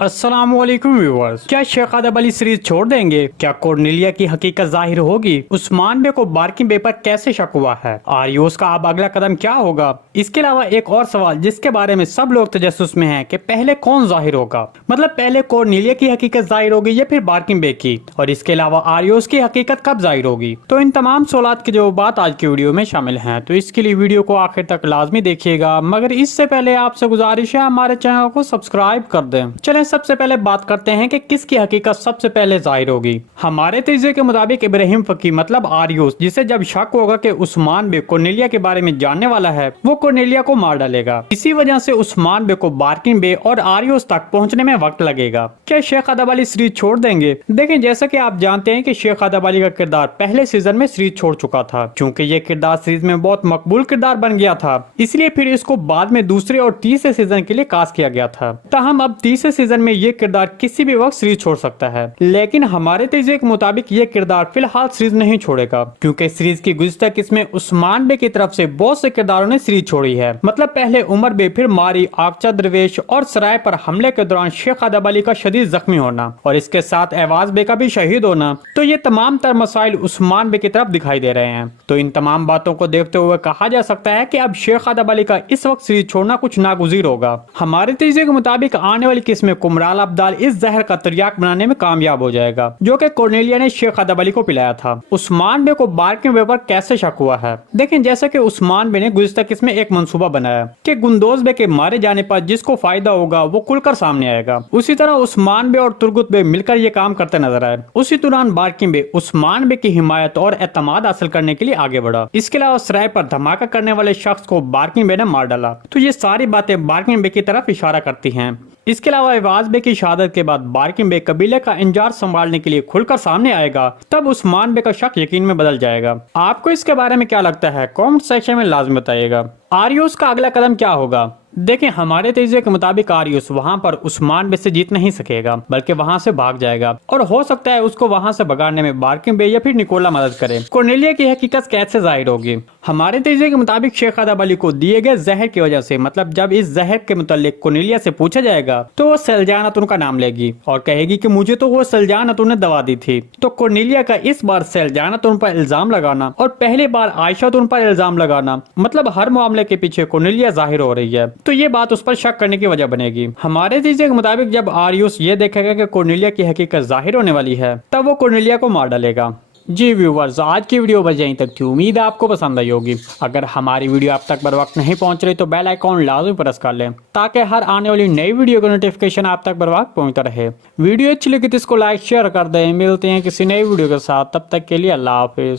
अस्सलाम वालेकुम व्यूअर्स। क्या शेख आदम अली सीरीज छोड़ देंगे? क्या कॉर्नेलिया की हकीकत जाहिर होगी? उस्मान बे को बार्किन बे पर कैसे शक हुआ है? आरियोस का अब अगला कदम क्या होगा? इसके अलावा एक और सवाल जिसके बारे में सब लोग तजस्सुस में हैं कि पहले कौन जाहिर होगा, मतलब पहले कॉर्नेलिया की हकीकत जाहिर होगी या फिर बार्किन बे की, और इसके अलावा आरियोस की हकीकत कब जाहिर होगी? तो इन तमाम सवालात के जवाब आज की वीडियो में शामिल हैं, तो इसके लिए वीडियो को आखिर तक लाजमी देखिएगा। मगर इससे पहले आपसे गुजारिश है हमारे चैनल को सब्सक्राइब कर दें। चलें सबसे पहले बात करते हैं कि किसकी हकीकत सबसे पहले जाहिर होगी। हमारे तजज़िये के मुताबिक इब्राहिम फकी मतलब आरियोस, जिसे जब शक होगा कि उस्मान बे कॉर्नेलिया के बारे में जानने वाला है, वो कॉर्नेलिया को मार डालेगा। इसी वजह से उस्मान बे को बार्किन बे और आरियोस तक पहुंचने में वक्त लगेगा। क्या शेख आदम अली सीरीज छोड़ देंगे? देखें, जैसा कि आप जानते हैं कि शेख आदम अली का किरदार पहले सीजन में सीरीज छोड़ चुका था। चूंकि ये किरदार सीरीज में बहुत मकबूल किरदार बन गया था, इसलिए फिर इसको बाद में दूसरे और तीसरे सीजन के लिए कास्ट किया गया था। ताहम अब तीसरे सीजन में ये किरदार किसी भी वक्त सीरीज छोड़ सकता है, लेकिन हमारे तजज़िये के मुताबिक ये किरदार फिलहाल सीरीज नहीं छोड़ेगा, क्योंकि सीरीज की गुज़िश्ता किस्म में उस्मान बे की तरफ से बहुत से किरदारों ने सीरीज छोड़ी है। मतलब पहले उमर बे, फिर मारी, आकचा दरवेश और सराय पर हमले के दौरान शेख आदम अली का शदीद जख्मी होना और इसके साथ एवाज बे का भी शहीद होना, तो ये तमाम तर मसाइल उस्मान बे की तरफ दिखाई दे रहे हैं। तो इन तमाम बातों को देखते हुए कहा जा सकता है कि अब शेख आदम अली का इस वक्त सीरीज छोड़ना कुछ नागुज़ीर होगा। हमारे तजज़िये के मुताबिक आने वाली किस्म में कुमराल अब्दाल इस जहर का तरियाक बनाने में कामयाब हो जाएगा, जो कि कॉर्नेलिया ने शेख आदम अली को पिलाया था। उस्मान बे को बार्किन बे पर कैसे शक हुआ है? देखें, जैसे कि उस्मान बे ने गुज़िश्ता किस्म में एक मंसूबा बनाया कि गुंदोज बे के मारे जाने पर जिसको फायदा होगा वो खुलकर सामने आएगा। उसी तरह उस्मान बे और तुर्गुत बे मिलकर ये काम करते नजर आए। उसी दौरान बार्किन बे उस्मान बे की हिमायत और एतमाद हासिल करने के लिए आगे बढ़ा। इसके अलावा सराय पर धमाका करने वाले शख्स को बार्किन बे ने मार डाला। तो ये सारी बातें बार्किन बे की तरफ इशारा करती हैं। इसके अलावा एवाज बे की शहादत के बाद बार्किन बे कबीले का इंचार्ज संभालने के लिए खुलकर सामने आएगा, तब उस्मान बे का शक यकीन में बदल जाएगा। आपको इसके बारे में क्या लगता है? कमेंट सेक्शन में लाजमी बताइएगा। आरियोस का अगला कदम क्या होगा? देखें, हमारे तजज़िये के मुताबिक आरियोस वहां पर उस्मान बे से जीत नहीं सकेगा, बल्कि वहां से भाग जाएगा, और हो सकता है उसको वहां से भगाने में बार्किन बे या फिर निकोला मदद करे। कॉर्नेलिया की हकीकत कैसे जाहिर होगी? हमारे तजज़िये के मुताबिक शेख आदम अली को दिए गए जहर की वजह से, मतलब जब इस जहर के मुतालिक कॉर्नेलिया से पूछा जाएगा तो वो सलजान अतुन का नाम लेगी और कहेगी कि मुझे तो वो सलजान अतुन ने दवा दी थी। तो कॉर्नेलिया का इस बार सलजान अतुन पर इल्जाम लगाना और पहली बार आयशा अतुन पर इल्जाम लगाना, मतलब हर मामले के पीछे कॉर्नेलिया जाहिर हो रही है, तो ये बात उस पर शक करने की वजह बनेगी। हमारे तजज़िये के मुताबिक जब आरियोस ये देखेगा कि कॉर्नेलिया की हकीकत जाहिर होने वाली है, तब वो कॉर्नेलिया को मार डालेगा। जी व्यूवर्स, आज की वीडियो बस यहीं तक थी। उम्मीद है आपको पसंद आई होगी। अगर हमारी वीडियो आप तक बर वक्त नहीं पहुंच रही तो बेल आइकॉन लाजमी प्रेस कर लें, ताकि हर आने वाली नई वीडियो का नोटिफिकेशन आप तक बर वक्त पहुंचता रहे। वीडियो अच्छी लगी तो इसको लाइक शेयर कर दें। मिलते हैं किसी नई वीडियो के साथ, तब तक के लिए अल्लाह हाफिज।